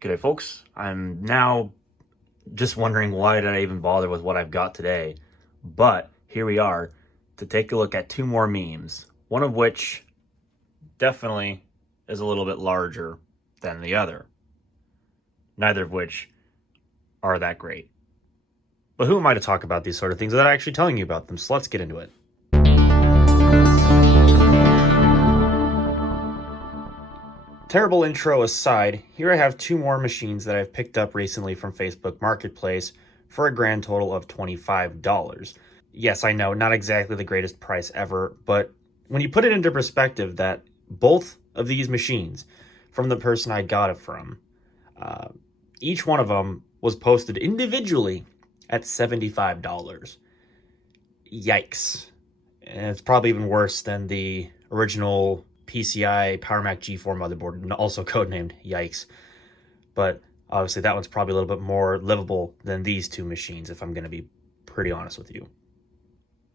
G'day folks, I'm now just wondering why did I even bother with what I've got today, but here we are to take a look at two more memes, one of which definitely is a little bit larger than the other, neither of which are that great. But who am I to talk about these sort of things without actually telling you about them, so let's get into it. Terrible intro aside, here I have two more machines that I've picked up recently from Facebook Marketplace for a grand total of $25. Yes, I know, not exactly the greatest price ever, but when you put it into perspective that both of these machines, from the person I got it from, each one of them was posted individually at $75. Yikes. And it's probably even worse than the original PCI PowerMac G4 motherboard, also codenamed Yikes. But obviously that one's probably a little bit more livable than these two machines, if I'm going to be pretty honest with you.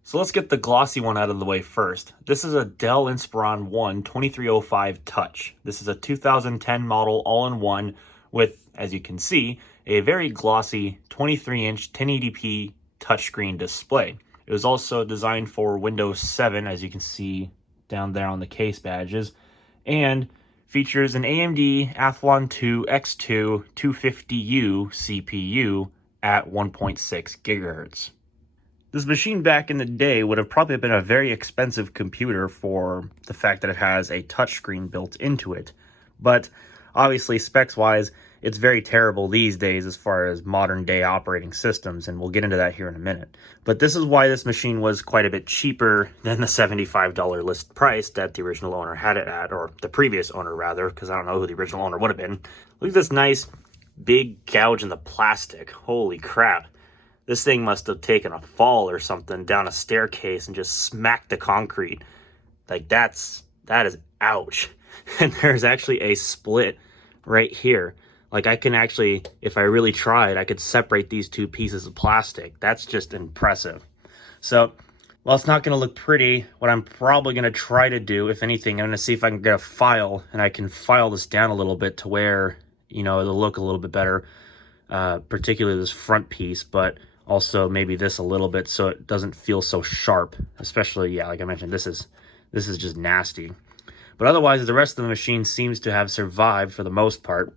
So let's get the glossy one out of the way first. This is a Dell Inspiron 1 2305 Touch. This is a 2010 model all-in-one with, as you can see, a very glossy 23-inch 1080p touchscreen display. It was also designed for Windows 7, as you can see down there on the case badges, and features an AMD Athlon 2 X2 250U CPU at 1.6 gigahertz. This machine back in the day would have probably been a very expensive computer for the fact that it has a touchscreen built into it, but obviously specs-wise, it's very terrible these days as far as modern day operating systems, and we'll get into that here in a minute. But this is why this machine was quite a bit cheaper than the $75 list price that the original owner had it at, or the previous owner rather, because I don't know who the original owner would have been. Look at this nice big gouge in the plastic. Holy crap. This thing must have taken a fall or something down a staircase and just smacked the concrete. Like that is ouch. And there's actually a split right here. Like I can actually, if I really tried, I could separate these two pieces of plastic. That's just impressive. So, while it's not going to look pretty, what I'm probably going to try to do, if anything, I'm going to see if I can get a file and I can file this down a little bit to where, you know, it'll look a little bit better, particularly this front piece, but also maybe this a little bit so it doesn't feel so sharp. Especially, yeah, like I mentioned, this is just nasty. But otherwise, the rest of the machine seems to have survived for the most part,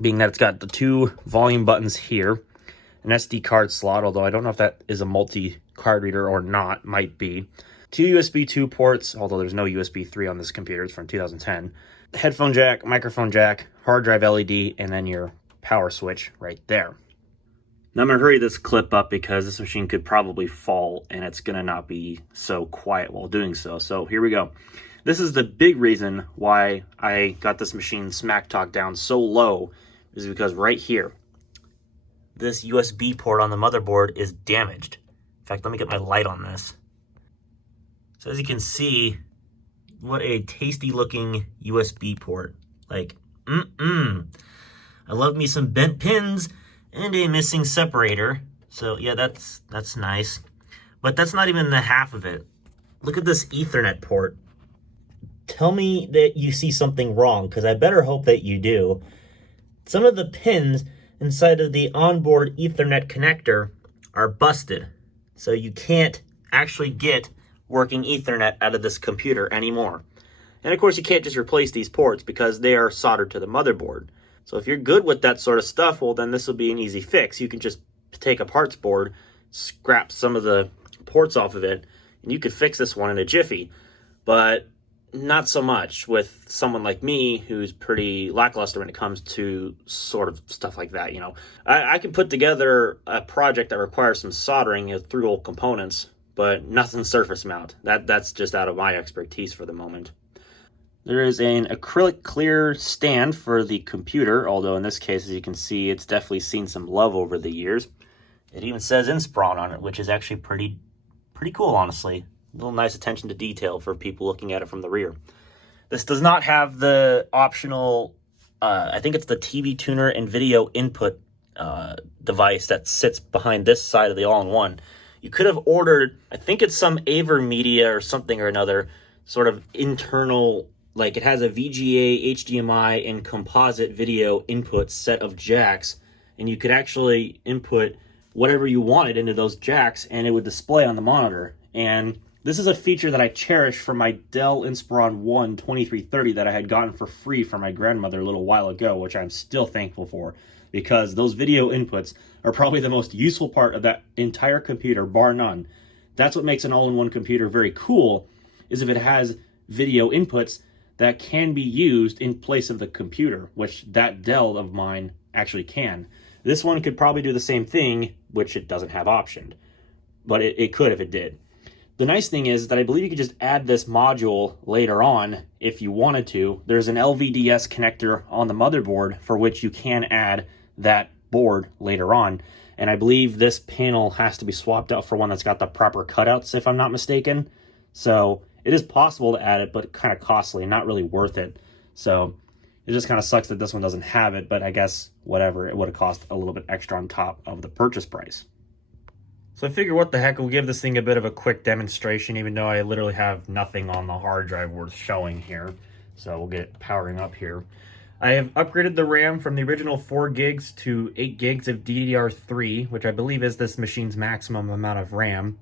being that it's got the two volume buttons here, an SD card slot, although I don't know if that is a multi-card reader or not, might be. Two USB 2 ports, although there's no USB 3 on this computer, it's from 2010. Headphone jack, microphone jack, hard drive LED, and then your power switch right there. Now I'm going to hurry this clip up because this machine could probably fall and it's going to not be so quiet while doing so. So here we go. This is the big reason why I got this machine smack talk down so low, is because right here, this USB port on the motherboard is damaged. In fact, let me get my light on this. So as you can see, what a tasty looking USB port. Like, I love me some bent pins and a missing separator. So yeah, that's nice. But that's not even the half of it. Look at this Ethernet port. Tell me that you see something wrong, because I better hope that you do. Some of the pins inside of the onboard Ethernet connector are busted, so you can't actually get working Ethernet out of this computer anymore. And of course, you can't just replace these ports because they are soldered to the motherboard. So if you're good with that sort of stuff, well, then this will be an easy fix. You can just take a parts board, scrap some of the ports off of it, and you could fix this one in a jiffy. But not so much with someone like me who's pretty lackluster when it comes to sort of stuff like that, you know. I can put together a project that requires some soldering of through-hole components, but nothing surface mount. That's just out of my expertise for the moment. There is an acrylic clear stand for the computer, although in this case, as you can see, it's definitely seen some love over the years. It even says Inspiron on it, which is actually pretty cool, honestly. A little nice attention to detail for people looking at it from the rear. This does not have the optional, I think it's the TV tuner and video input device that sits behind this side of the all-in-one. You could have ordered, I think it's some AverMedia or something or another, sort of internal Like, it has a VGA, HDMI, and composite video input set of jacks, and you could actually input whatever you wanted into those jacks, and it would display on the monitor. And this is a feature that I cherish from my Dell Inspiron 1 2330 that I had gotten for free from my grandmother a little while ago, which I'm still thankful for, because those video inputs are probably the most useful part of that entire computer, bar none. That's what makes an all-in-one computer very cool, is if it has video inputs that can be used in place of the computer, which that Dell of mine actually can. This one could probably do the same thing, which it doesn't have optioned, but it could if it did. The nice thing is that I believe you could just add this module later on if you wanted to. There's an LVDS connector on the motherboard for which you can add that board later on. And I believe this panel has to be swapped out for one that's got the proper cutouts, if I'm not mistaken. So it is possible to add it, but kind of costly, not really worth it. So it just kind of sucks that this one doesn't have it, but I guess whatever, it would have cost a little bit extra on top of the purchase price. So I figure what the heck, we'll give this thing a bit of a quick demonstration, even though I literally have nothing on the hard drive worth showing here. So we'll get it powering up here. I have upgraded the RAM from the original 4 gigs to 8 gigs of DDR3, which I believe is this machine's maximum amount of RAM.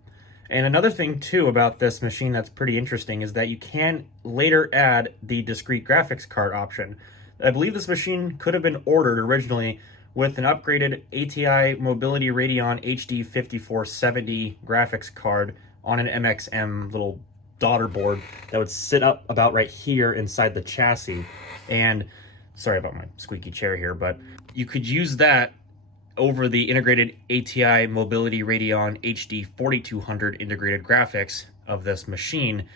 And another thing too about this machine that's pretty interesting is that you can later add the discrete graphics card option. I believe this machine could have been ordered originally with an upgraded ATI Mobility Radeon HD 5470 graphics card on an MXM little daughter board that would sit up about right here inside the chassis. And sorry about my squeaky chair here, but you could use that over the integrated ATI Mobility Radeon HD 4200 integrated graphics of this machine,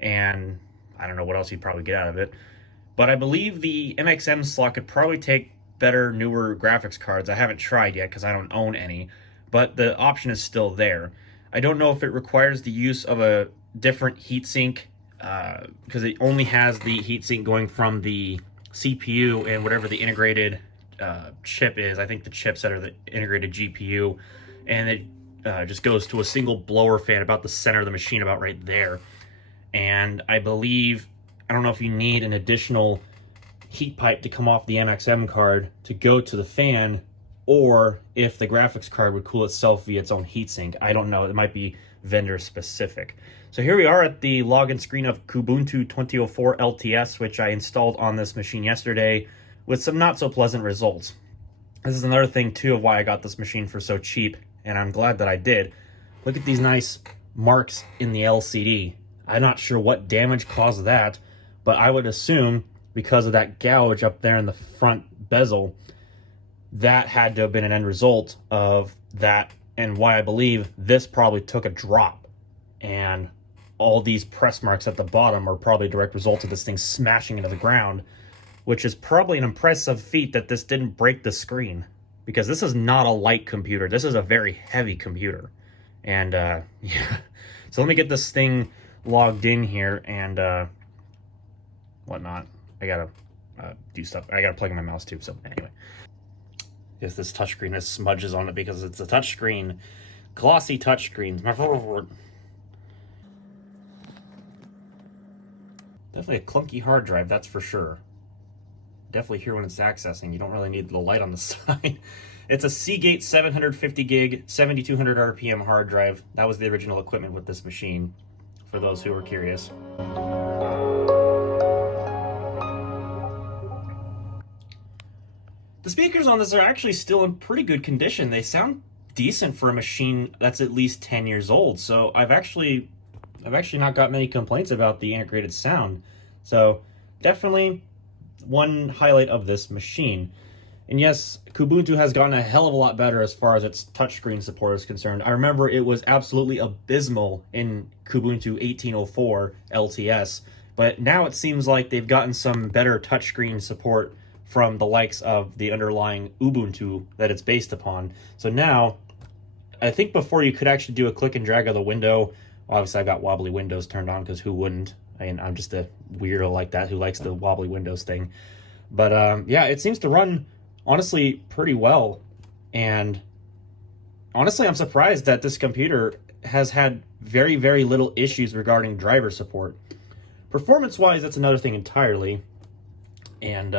and I don't know what else you'd probably get out of it. But I believe the MXM slot could probably take better, newer graphics cards. I haven't tried yet because I don't own any, but the option is still there. I don't know if it requires the use of a different heatsink, because it only has the heatsink going from the CPU and whatever the integrated chip is. I think the chipset are the integrated GPU, and it just goes to a single blower fan about the center of the machine, about right there. And I believe, I don't know if you need an additional heat pipe to come off the MXM card to go to the fan, or if the graphics card would cool itself via its own heatsink. I don't know, it might be vendor specific. So here we are at the login screen of Kubuntu 2004 LTS, which I installed on this machine yesterday with some not so pleasant results. This is another thing too of why I got this machine for so cheap, and I'm glad that I did. Look at these nice marks in the LCD. I'm not sure what damage caused that, but I would assume because of that gouge up there in the front bezel, that had to have been an end result of that, and why I believe this probably took a drop. And all these press marks at the bottom are probably a direct result of this thing smashing into the ground, which is probably an impressive feat that this didn't break the screen, because this is not a light computer. This is a very heavy computer. And yeah, so let me get this thing logged in here and whatnot. I gotta do stuff. I gotta plug in my mouse too. So anyway, yes, this touchscreen has smudges on it because it's a touchscreen, glossy touchscreens. My favorite. Definitely a clunky hard drive, that's for sure. Definitely here when it's accessing, you don't really need the light on the side. It's a Seagate 750 gig, 7200 RPM hard drive. That was the original equipment with this machine, for those who were curious. The speakers on this are actually still in pretty good condition. They sound decent for a machine that's at least 10 years old. So I've actually not got many complaints about the integrated sound. So definitely one highlight of this machine. And yes, Kubuntu has gotten a hell of a lot better as far as its touchscreen support is concerned. I remember it was absolutely abysmal in Kubuntu 1804 LTS, but now it seems like they've gotten some better touchscreen support from the likes of the underlying Ubuntu that it's based upon. So now, I think before you could actually do a click and drag of the window. Obviously, I've got wobbly windows turned on because who wouldn't? I mean, I'm just a weirdo like that who likes the wobbly windows thing. But yeah, it seems to run, honestly, pretty well. And honestly, I'm surprised that this computer has had very, very little issues regarding driver support. Performance-wise, that's another thing entirely, and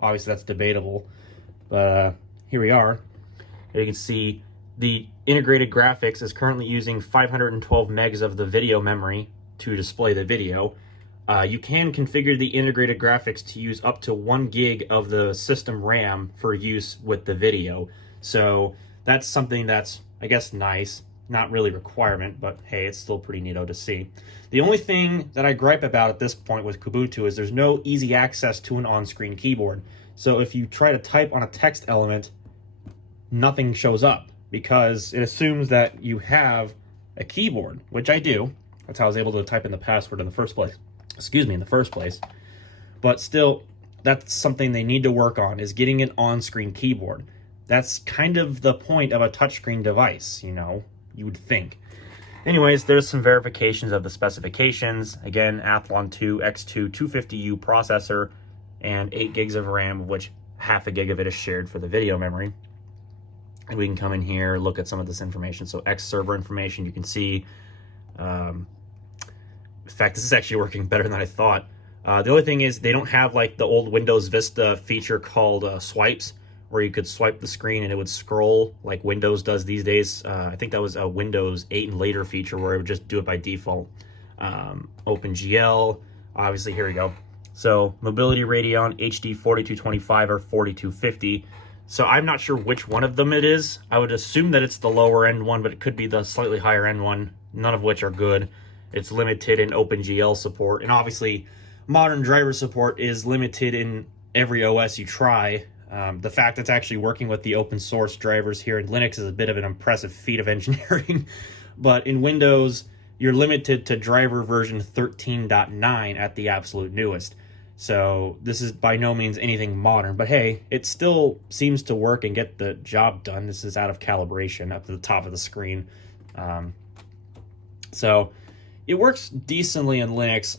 obviously that's debatable, but here we are. You can see the integrated graphics is currently using 512 megs of the video memory to display the video. You can configure the integrated graphics to use up to 1 gig of the system RAM for use with the video. So that's something that's, I guess, nice. Not really a requirement, but hey, it's still pretty neato to see. The only thing that I gripe about at this point with Kubuntu is there's no easy access to an on-screen keyboard. So if you try to type on a text element, nothing shows up because it assumes that you have a keyboard, which I do. That's how I was able to type in the password in the first place. Excuse me, in the first place. But still, that's something they need to work on, is getting an on-screen keyboard. That's kind of the point of a touchscreen device, you know, you would think. Anyways, there's some verifications of the specifications. Again, Athlon 2 X2 250U processor and 8 gigs of RAM, of which half a gig of it is shared for the video memory. And we can come in here, look at some of this information. So X server information, you can see. In fact, this is actually working better than I thought. The only thing is they don't have like the old Windows Vista feature called swipes, where you could swipe the screen and it would scroll like Windows does these days. I think that was a Windows 8 and later feature where it would just do it by default. OpenGL, obviously, here we go. So Mobility Radeon HD 4225 or 4250. So I'm not sure which one of them it is. I would assume that it's the lower end one, but it could be the slightly higher end one, none of which are good. It's limited in OpenGL support, and obviously modern driver support is limited in every OS you try. The fact that it's actually working with the open source drivers here in Linux is a bit of an impressive feat of engineering. But in Windows, you're limited to driver version 13.9 at the absolute newest. So this is by no means anything modern, but hey, it still seems to work and get the job done. This is out of calibration up to the top of the screen. So it works decently in Linux,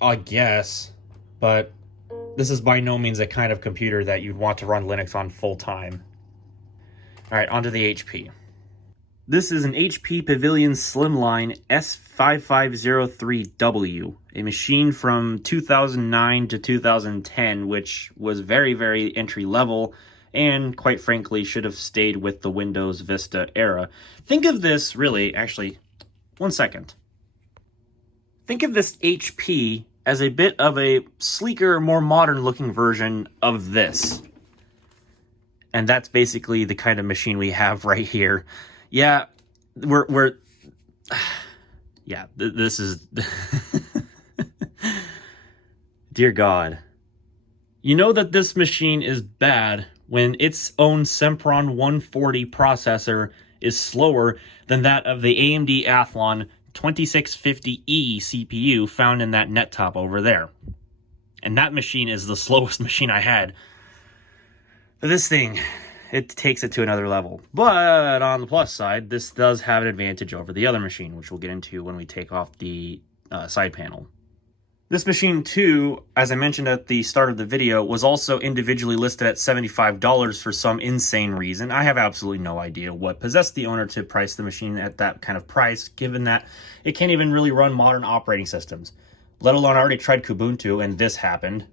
I guess, but this is by no means a kind of computer that you'd want to run Linux on full time. All right, onto the HP. This is an HP Pavilion Slimline S5503W, a machine from 2009 to 2010, which was very, very entry level, and quite frankly should have stayed with the Windows Vista era. Think of this, really, actually, one second. Think of this HP as a bit of a sleeker, more modern-looking version of this. And that's basically the kind of machine we have right here. Yeah, this is... Dear God. You know that this machine is bad when its own Sempron 140 processor is slower than that of the AMD Athlon 2650E CPU found in that net top over there. And that machine is the slowest machine I had. But this thing, it takes it to another level. But on the plus side, this does have an advantage over the other machine, which we'll get into when we take off the side panel. This machine, too, as I mentioned at the start of the video, was also individually listed at $75 for some insane reason. I have absolutely no idea what possessed the owner to price the machine at that kind of price, given that it can't even really run modern operating systems. Let alone I already tried Kubuntu, and this happened.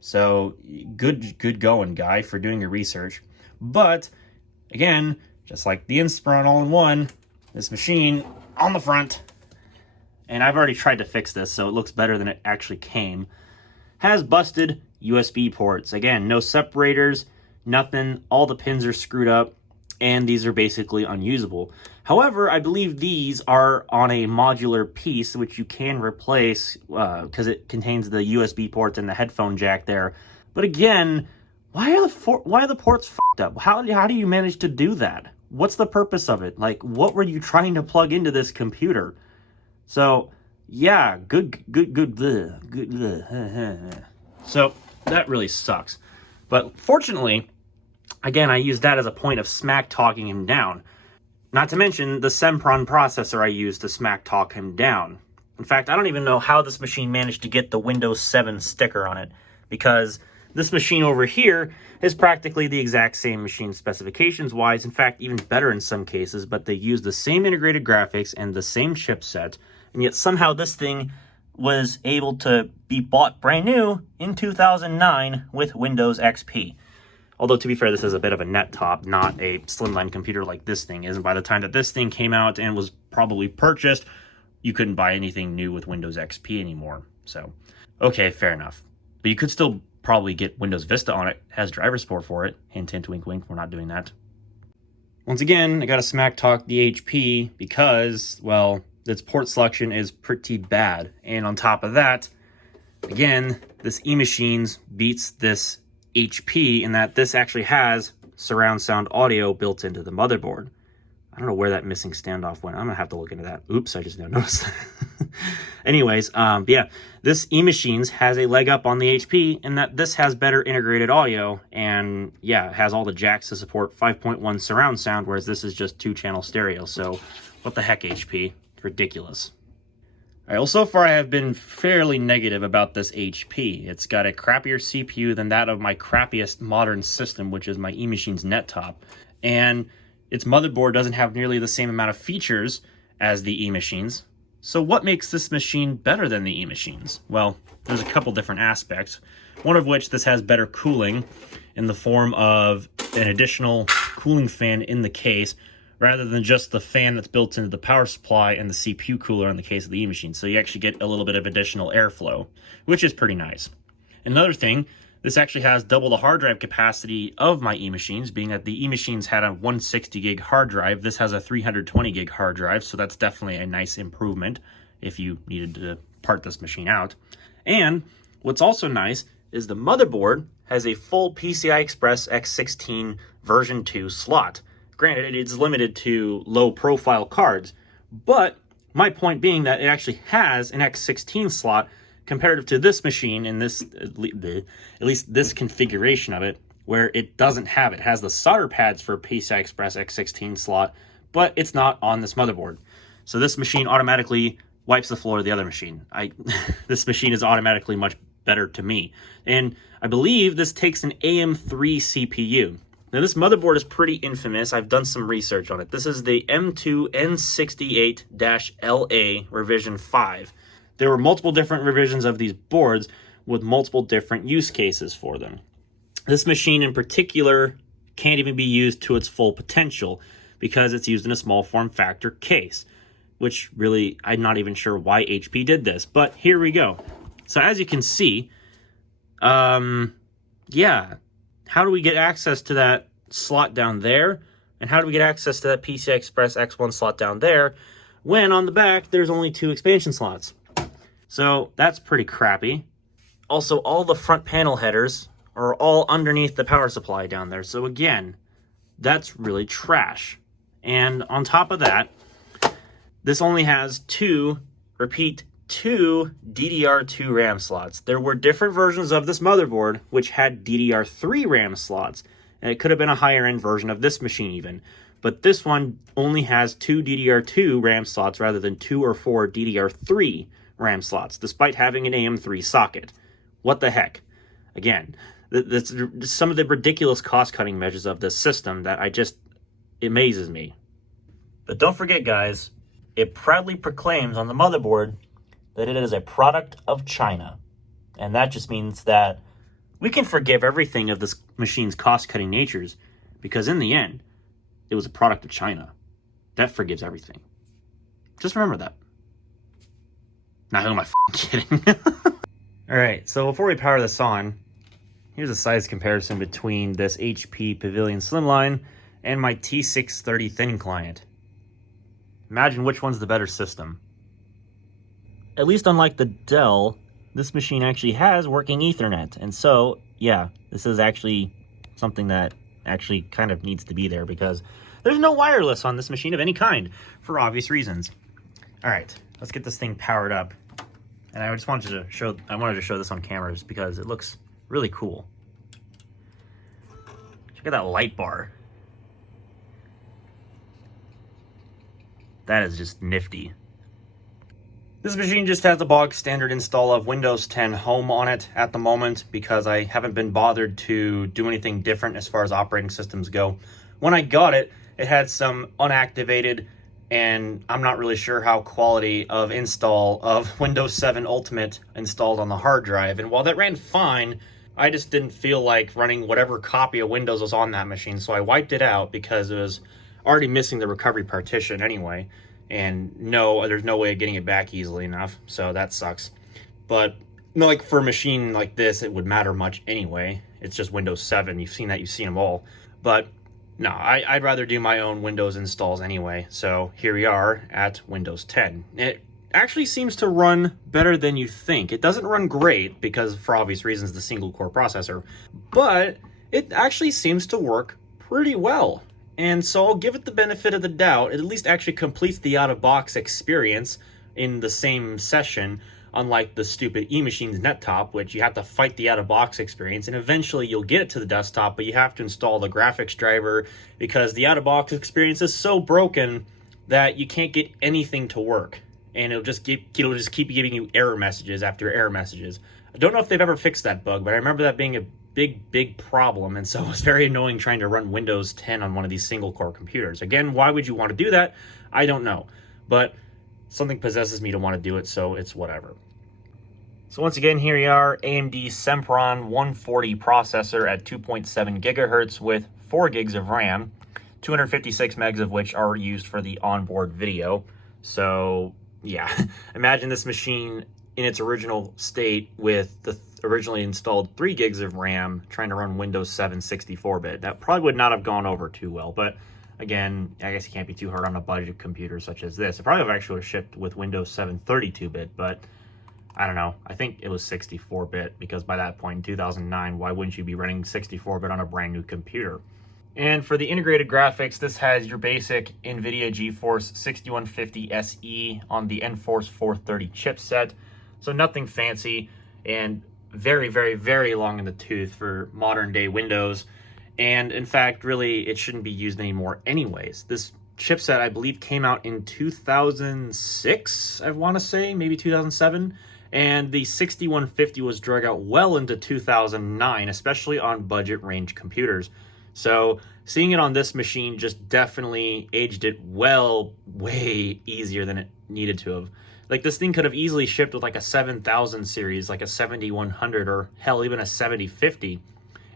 So, good going, guy, for doing your research. But, again, just like the Inspiron all-in-one, this machine on the front, and I've already tried to fix this, so it looks better than it actually came, has busted USB ports. Again, no separators, nothing, all the pins are screwed up, and these are basically unusable. However, I believe these are on a modular piece, which you can replace, because it contains the USB ports and the headphone jack there. But again, why are the ports f***ed up? How do you manage to do that? What's the purpose of it? Like, what were you trying to plug into this computer? So, yeah, good. So, that really sucks. But fortunately, again, I used that as a point of smack talking him down. Not to mention the Sempron processor I used to smack talk him down. In fact, I don't even know how this machine managed to get the Windows 7 sticker on it, because this machine over here is practically the exact same machine specifications-wise, in fact, even better in some cases, but they use the same integrated graphics and the same chipset, and yet somehow this thing was able to be bought brand new in 2009 with Windows XP. Although, to be fair, this is a bit of a net top, not a slimline computer like this thing is. And by the time that this thing came out and was probably purchased, you couldn't buy anything new with Windows XP anymore. So, okay, fair enough. But you could still probably get Windows Vista on it. It has driver support for it. Hint, hint, wink, wink. We're not doing that. Once again, I got to smack talk the HP because, well, its port selection is pretty bad. And on top of that, again, this eMachines beats this HP in that this actually has surround sound audio built into the motherboard. I don't know where that missing standoff went. I'm gonna have to look into that. Oops, I just now noticed. Anyways, yeah, this eMachines has a leg up on the HP in that this has better integrated audio, and yeah, it has all the jacks to support 5.1 surround sound, whereas this is just 2-channel stereo. So what the heck, HP? It's ridiculous. All right, well, so far I have been fairly negative about this HP. It's got a crappier CPU than that of my crappiest modern system, which is my eMachines Nettop. And its motherboard doesn't have nearly the same amount of features as the eMachines. So what makes this machine better than the eMachines? Well, there's a couple different aspects. One of which, this has better cooling in the form of an additional cooling fan in the case, rather than just the fan that's built into the power supply and the CPU cooler in the case of the eMachine. So you actually get a little bit of additional airflow, which is pretty nice. Another thing, this actually has double the hard drive capacity of my eMachines, being that the eMachines had a 160 gig hard drive. This has a 320 gig hard drive, so that's definitely a nice improvement if you needed to part this machine out. And what's also nice is the motherboard has a full PCI Express X16 version 2 slot. Granted, it's limited to low-profile cards, but my point being that it actually has an X16 slot comparative to this machine in this, at least this configuration of it, where it doesn't have it. It has the solder pads for PCI Express X16 slot, but it's not on this motherboard. So this machine automatically wipes the floor of the other machine. This machine is automatically much better to me. And I believe this takes an AM3 CPU. Now, this motherboard is pretty infamous. I've done some research on it. This is the M2 N68-LA revision 5. There were multiple different revisions of these boards with multiple different use cases for them. This machine in particular can't even be used to its full potential because it's used in a small form factor case, which really, I'm not even sure why HP did this, but here we go. So as you can see, yeah, how do we get access to that slot down there? And how do we get access to that PCI Express X1 slot down there when on the back there's only 2 expansion slots? So that's pretty crappy. Also, all the front panel headers are all underneath the power supply down there. So again, that's really trash. And on top of that, this only has 2 DDR2 RAM slots. There were different versions of this motherboard which had DDR3 RAM slots, and it could have been a higher end version of this machine even. But this one only has 2 DDR2 RAM slots rather than 2 or 4 DDR3 RAM slots, despite having an AM3 socket. What the heck? Again, that's some of the ridiculous cost-cutting measures of this system that it amazes me. But don't forget, guys, it proudly proclaims on the motherboard that it is a product of China. And that just means that we can forgive everything of this machine's cost-cutting natures, because in the end, it was a product of China. That forgives everything. Just remember that. Now, who am I kidding? Alright, so before we power this on, here's a size comparison between this HP Pavilion Slimline and my T630 thin client. Imagine which one's the better system. At least unlike the Dell, this machine actually has working Ethernet. And so, yeah, this is actually something that actually kind of needs to be there because there's no wireless on this machine of any kind for obvious reasons. All right, let's get this thing powered up. And I just wanted to show, this on cameras because it looks really cool. Check out that light bar. That is just nifty. This machine just has a bog standard install of Windows 10 Home on it at the moment because I haven't been bothered to do anything different as far as operating systems go. When I got it, it had some unactivated and I'm not really sure how quality of install of Windows 7 Ultimate installed on the hard drive. And while that ran fine, I just didn't feel like running whatever copy of Windows was on that machine, so I wiped it out because it was already missing the recovery partition anyway. And no, there's no way of getting it back easily enough, so that sucks. But no, like for a machine like this, it would matter much anyway. It's just Windows 7. You've seen them all. But no, I'd rather do my own Windows installs anyway. So here we are at Windows 10. It actually seems to run better than you think. It doesn't run great because, for obvious reasons, the single core processor, but it actually seems to work pretty well. And so I'll give it the benefit of the doubt. It at least actually completes the out-of-box experience in the same session, unlike the stupid eMachine's NetTop, which you have to fight the out-of-box experience, and eventually you'll get it to the desktop, but you have to install the graphics driver because the out-of-box experience is so broken that you can't get anything to work. And it'll just keep giving you error messages after error messages. I don't know if they've ever fixed that bug, but I remember that being a big problem, and so it was very annoying trying to run Windows 10 on one of these single-core computers. Again, why would you want to do that? I don't know, but something possesses me to want to do it, so it's whatever. So once again, here we are, AMD Sempron 140 processor at 2.7 gigahertz with 4 gigs of RAM, 256 megs of which are used for the onboard video. So yeah, imagine this machine in its original state with the originally installed 3 gigs of RAM trying to run Windows 7 64-bit. That probably would not have gone over too well, but again, I guess you can't be too hard on a budget computer such as this. It probably have actually shipped with Windows 7 32-bit, but I don't know. I think it was 64-bit because by that point in 2009, why wouldn't you be running 64-bit on a brand new computer? And for the integrated graphics, this has your basic NVIDIA GeForce 6150 SE on the NForce 430 chipset. So nothing fancy and very long in the tooth for modern day Windows. And in fact, really, it shouldn't be used anymore anyways. This chipset, I believe, came out in 2006, I want to say, maybe 2007. And the 6150 was drug out well into 2009, especially on budget range computers. So seeing it on this machine just definitely aged it well, way easier than it needed to have. Like, this thing could have easily shipped with like a 7000 series, like a 7100, or hell, even a 7050.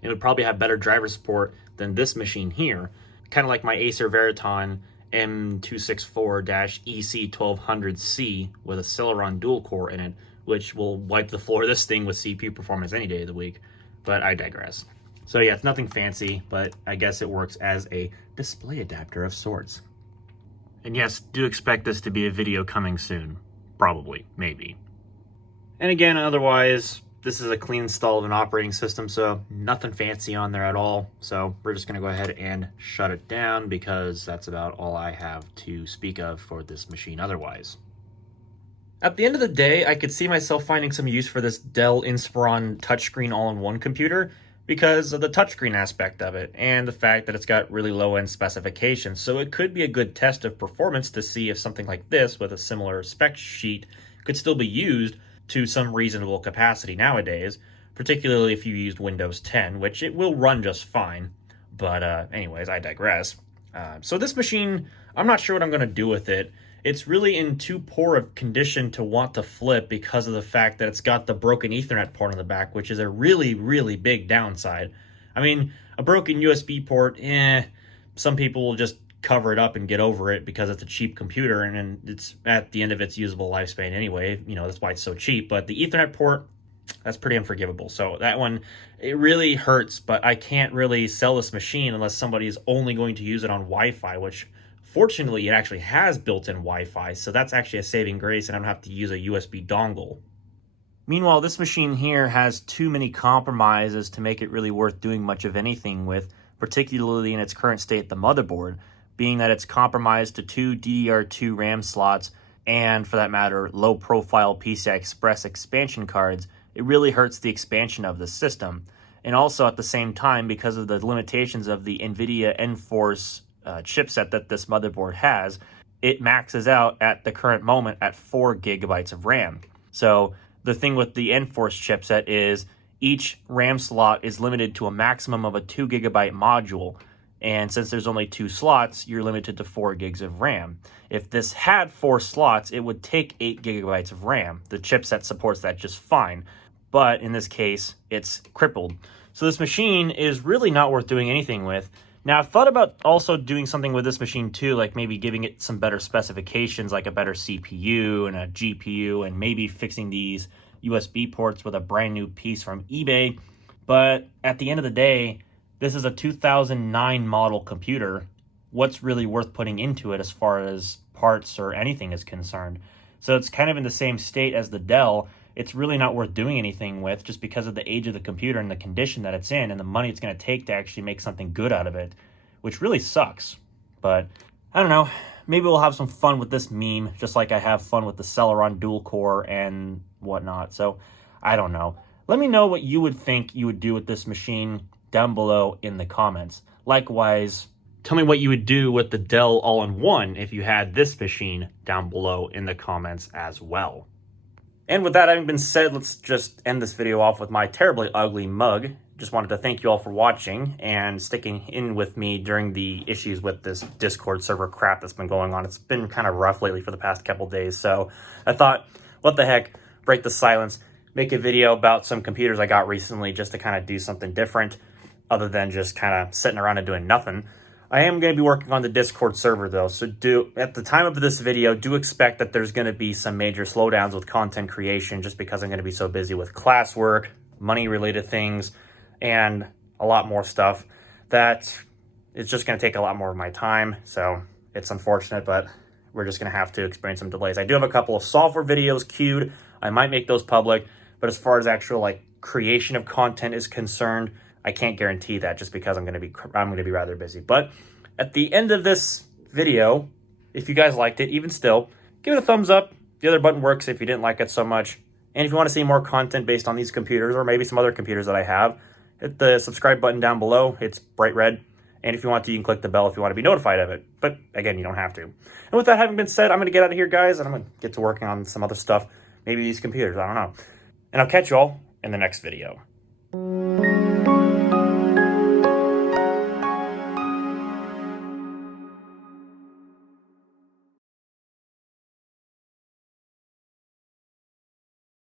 It would probably have better driver support than this machine here. Kind of like my Acer Veriton M264-EC1200C with a Celeron dual core in it, which will wipe the floor of this thing with CPU performance any day of the week. But I digress. So yeah, it's nothing fancy, but I guess it works as a display adapter of sorts. And yes, do expect this to be a video coming soon. Probably, maybe. And again, otherwise, this is a clean install of an operating system, so nothing fancy on there at all. So we're just gonna go ahead and shut it down because that's about all I have to speak of for this machine otherwise. At the end of the day, I could see myself finding some use for this Dell Inspiron touchscreen all-in-one computer because of the touchscreen aspect of it and the fact that it's got really low-end specifications. So it could be a good test of performance to see if something like this with a similar spec sheet could still be used to some reasonable capacity nowadays, particularly if you used Windows 10, which it will run just fine. But anyways, I digress. So this machine, I'm not sure what I'm going to do with it. It's really in too poor of condition to want to flip because of the fact that it's got the broken Ethernet port on the back, which is a really big downside. I mean, a broken USB port, some people will just cover it up and get over it because it's a cheap computer and it's at the end of its usable lifespan anyway. You know, that's why it's so cheap. But the Ethernet port, that's pretty unforgivable. So that one, it really hurts, but I can't really sell this machine unless somebody is only going to use it on Wi-Fi, which fortunately, it actually has built-in Wi-Fi, so that's actually a saving grace, and I don't have to use a USB dongle. Meanwhile, this machine here has too many compromises to make it really worth doing much of anything with, particularly in its current state, the motherboard, being that it's compromised to 2 DDR2 RAM slots, and for that matter, low-profile PCI Express expansion cards. It really hurts the expansion of the system. And also at the same time, because of the limitations of the NVIDIA NForce chipset that this motherboard has, it maxes out at the current moment at 4 gigabytes of RAM. So the thing with the NForce chipset is each RAM slot is limited to a maximum of a 2 gigabyte module. And since there's only 2 slots, you're limited to 4 gigs of RAM. If this had 4 slots, it would take 8 gigabytes of RAM. The chipset supports that just fine. But in this case, it's crippled. So this machine is really not worth doing anything with. Now, I've thought about also doing something with this machine too, like maybe giving it some better specifications, like a better CPU and a GPU, and maybe fixing these USB ports with a brand new piece from eBay. But at the end of the day, this is a 2009 model computer. What's really worth putting into it as far as parts or anything is concerned? So it's kind of in the same state as the Dell. It's really not worth doing anything with just because of the age of the computer and the condition that it's in and the money it's going to take to actually make something good out of it, which really sucks. But I don't know. Maybe we'll have some fun with this meme, just like I have fun with the Celeron dual core and whatnot. So I don't know. Let me know what you would think you would do with this machine down below in the comments. Likewise, tell me what you would do with the Dell All-in-One if you had this machine down below in the comments as well. And with that having been said, let's just end this video off with my terribly ugly mug. Just wanted to thank you all for watching and sticking in with me during the issues with this Discord server crap that's been going on. It's been kind of rough lately for the past couple days, so I thought, what the heck, break the silence, make a video about some computers I got recently just to kind of do something different other than just kind of sitting around and doing nothing. I am going to be working on the Discord server though, so at the time of this video, do expect that there's going to be some major slowdowns with content creation just because I'm going to be so busy with classwork, money-related things, and a lot more stuff that it's just going to take a lot more of my time. So it's unfortunate, but we're just going to have to experience some delays. I do have a couple of software videos queued. I might make those public, but as far as actual like creation of content is concerned, I can't guarantee that just because I'm going to be rather busy. But at the end of this video, if you guys liked it, even still, give it a thumbs up. The other button works if you didn't like it so much. And if you want to see more content based on these computers or maybe some other computers that I have, hit the subscribe button down below. It's bright red. And if you want to, you can click the bell if you want to be notified of it. But again, you don't have to. And with that having been said, I'm going to get out of here, guys, and I'm going to get to working on some other stuff. Maybe these computers, I don't know. And I'll catch you all in the next video.